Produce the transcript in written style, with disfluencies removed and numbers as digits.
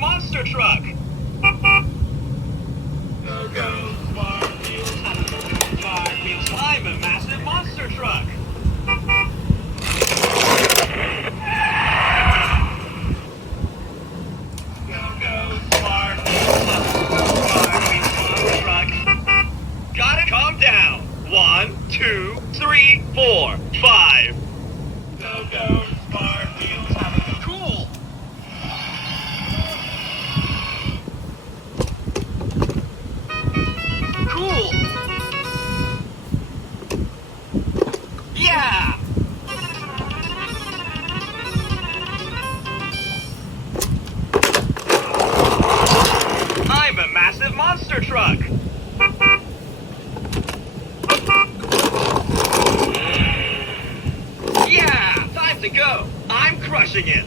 monster truck. Go, Smart Wheels. Smart Wheels. I'm a massive monster truck. Go, Smart Wheels. Smart Wheels monster truck. Gotta calm down. 1, 2, 3, 4, 5. Go, Smart Wheels. Cool. Cool. Yeah. I'm a massive monster truck. Yeah, time to go. I'm crushing it.